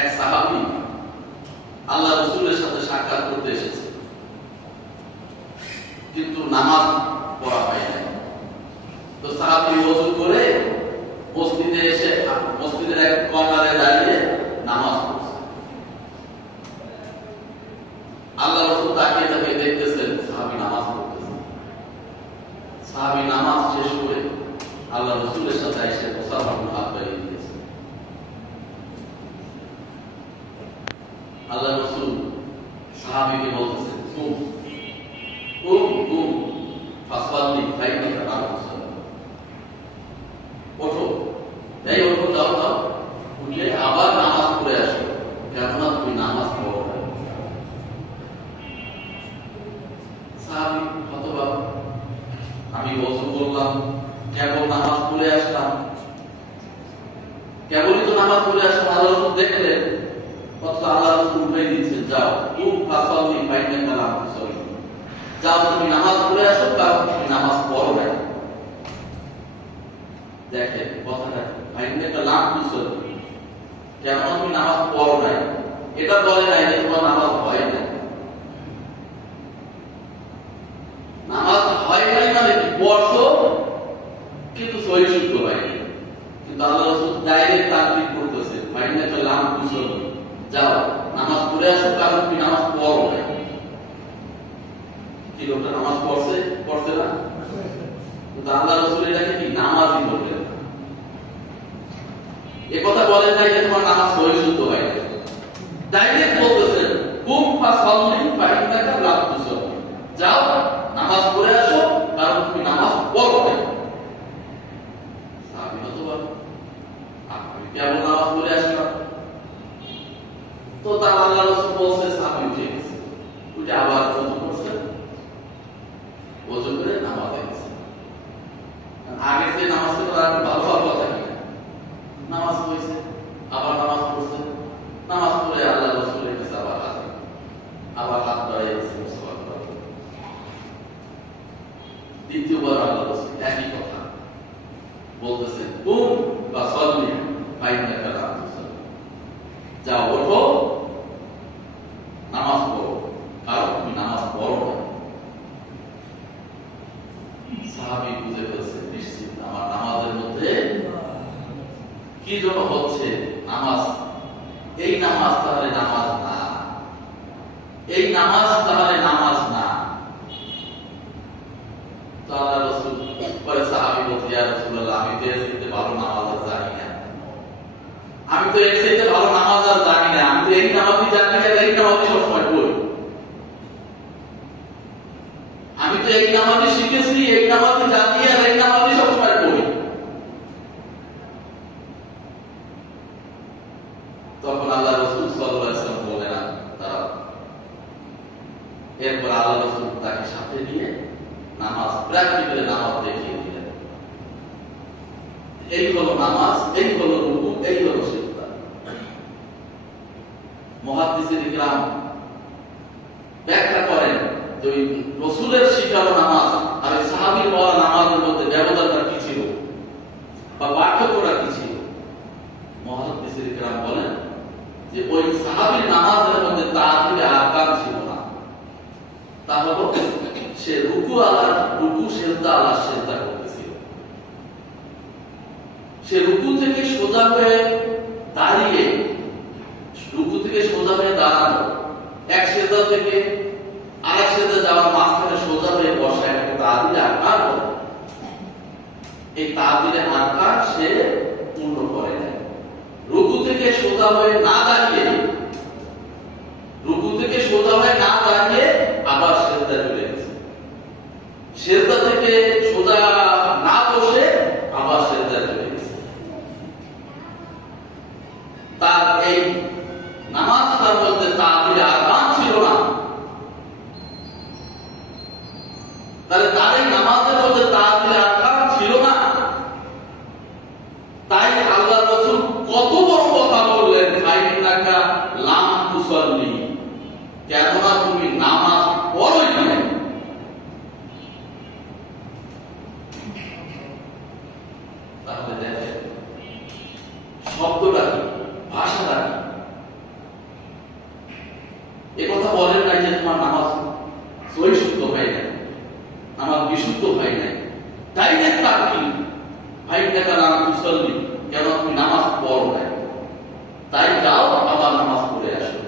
এক সাহাবী আল্লাহ রাসূলের সাথে সাক্ষাৎ করতে এসেছে, কিন্তু নামাজ পড়া হয় নাই। তো সাহাবী ওযু করে মসজিদে এসে মসজিদের এক কর্নারে দাঁড়িয়ে নামাজ পড়ছে। আল্লাহ রাসূল তাকিয়ে তাকিয়ে দেখতেছেন সাহাবী নামাজ পড়তেছে। সাহাবী নামাজ শেষ করে আল্লাহ রাসূলের সাথে এসে মুসাফার হাত বাড়িয়ে দিয়েছে। আল্লাহ রাসূল সাহাবীকে বলতেছেন, কুম ফাসাল্লি ফাইনাকা লাম তুসাল্লি, ওঠো, এই ওঠো, যাও যাও, উঠলে আবার নামাজ পড়ে আসো, কেননা তুমি নামাজ পড়ো না। সাহাবী হতবাক, আমি ওযু করলাম, কেবল নামাজ পড়ে আসলাম, কেবলই তো নামাজ পড়ে আসলাম, আল্লাহ রাসূল দেখলেন, অথচ আল্লাহ রাসূল উঠে দিচ্ছেন, যাও কুম ফাসাল্লি ফাইনাকা লাম তুসাল্লি, যাও তুমি নামাজ পড়ে আসো, কারণ তুমি নামাজ পড়ো না। দেখেন কথাটা, ফাইনাকা লাম তুসাল্লি, কেন তুমি নামাজ পড়ো না, এটা বলে নাই যে তোমার নামাজ হয় না। নামাজ হয় নাই মানে কি, পড়ছো কিন্তু সহি শুদ্ধ হয়নি। কিন্তু আল্লাহ রাসূল ডাইরেক্ট তাকবীর করতেছে, ফাইনাকা লাম তুসাল্লি, যাও নামাজ পড়ে আসো, কারণ তুমি নামাজ পড়ো না। কি লোকটা নামাজ পড়ছে না, কিন্তু আল্লাহ রাসূল এটাকে কি নামাজই বললেন না। এ কথা বলেন নাই যে তোমার নামাজ সহি শুদ্ধ হয় না, ডাইরেক্ট বলতেছেন কুম ফাসাল্লি ফাইনাকা লাম তুসাল্লি, যাও নামাজ পড়ে আসো, কারণ তুমি নামাজ পড়ো না। সাহাবী হতবাক, আমি কেবল নামাজ পড়ে আসলাম। তো তার আল্লাহ রাসূল বলছে, সাহাবী উঠে গেছে, উঠে আবার ওযু করছে, ওযু করে নামাজে গেছে। আগে যে নামাজ পড়া ভালো ভালো থাকে, নামাজ পড়ছে, আবার নামাজ পড়ছে, নামাজ পড়ে আল্লাহ রাসূলের কাছে আবার হাত বাড়িয়ে গেছে, মুসাফা করে। দ্বিতীয়বার আল্লাহ রাসূল একই কথা বলতেছেন, কুম ফাসাল্লি ফাইনাকা লাম তুসাল্লি, যাও ওঠো, নামাজ পড়ো, কারণ তুমি নামাজ পড়ো না। সাহাবী বুঝে ফেলছে, নিশ্চিত আমার নামাজের মধ্যে কি যেন হচ্ছে, নামাজ, এই নামাজ তাহলে নামাজ না, এই নামাজ তাহলে নামাজ না। তো আল্লাহ রাসূল পরে সাহাবী বলতে, ইয়া রাসূলুল্লাহ, আমি তো এর চাইতে ভালো নামাজ আর জানি না, আমি তো এর চাইতে ভালো নামাজ আর জানি না, আমি তো এই নামাজই জানি না, এই নামাজই সবসময় পড়ি, আমি তো এই নামাজই শিখেছি, এই নামাজই জানি আর এই নামাজই সবসময় পড়ি। তখন আল্লাহ রাসূল সাল্লাল্লাহু আলাইহি ওয়াসাল্লাম বলেন, তারা এরপর আল্লাহ রাসূল তাকে সাথে নিয়ে নামাজ প্র্যাকটিক্যালি নামাজ দেখিয়ে দিলেন। এই হলো নামাজ, এই হলো রুকু, এই হলো সিজদা। মুহাদ্দিসিন ইকরাম ব্যাখ্যা করেন যে ওই রাসূলের শিখানো নামাজ আর সাহাবীর পড়া নামাজের মধ্যে ব্যবধানটা কি ছিল বা পার্থক্যটা কি ছিল। মুহাদ্দিসিন ইকরাম বলেন যে ওই সাহাবীর নামাজের মধ্যে তাআতিলে আরকান ছিল না। তা হলো সে রুকু সিজদা আল্লাহ সিজদা করতেছিল, সে রুকু থেকে সোজা হয়ে দাঁড়িয়ে, রুকু থেকে সোজা হয়ে দাঁড়ানো, এক সিজদা থেকে আরেক সিজদা যাওয়ার মাঝখানে সোজা হয়ে বসা, একটা তাআতিলে আরকান। এই তাআতিলে আরকান সে পূর্ণ করে নেয়। রুকু থেকে সোজা হয়ে না দাঁড়িয়ে, রুকু থেকে সোজা হয়ে না দাঁড়িয়ে আবার সিজদা চলে গেছে, সিজদা থেকে সোজা না বসে আবার সিজদা চলে গেছে। তার এই নামাজটার মধ্যে তাআতিলে আরকান ছিল না। তাহলে তার এই নামাজের মধ্যে তাআতিলে আরকান ছিল না, তাই আল্লাহ রাসূল কত বড় কথা বললেন, ফাইনাকা লাম তুসাল্লি, কেননা তুমি নামাজ পড়োই না। তাহলে দেখেন শব্দটা কি, ভাষাটা কি, একথা বলেন নাই যে তোমার নামাজ সহি শুদ্ধ হয় নাই, নামাজ বিশুদ্ধ হয় নাই, তাই তার কি ভাই দেখা নাম তুসল্লি, কেন তুমি নামাজ পড়ো নাই, তাই যাও আবার নামাজ পড়ে আসো।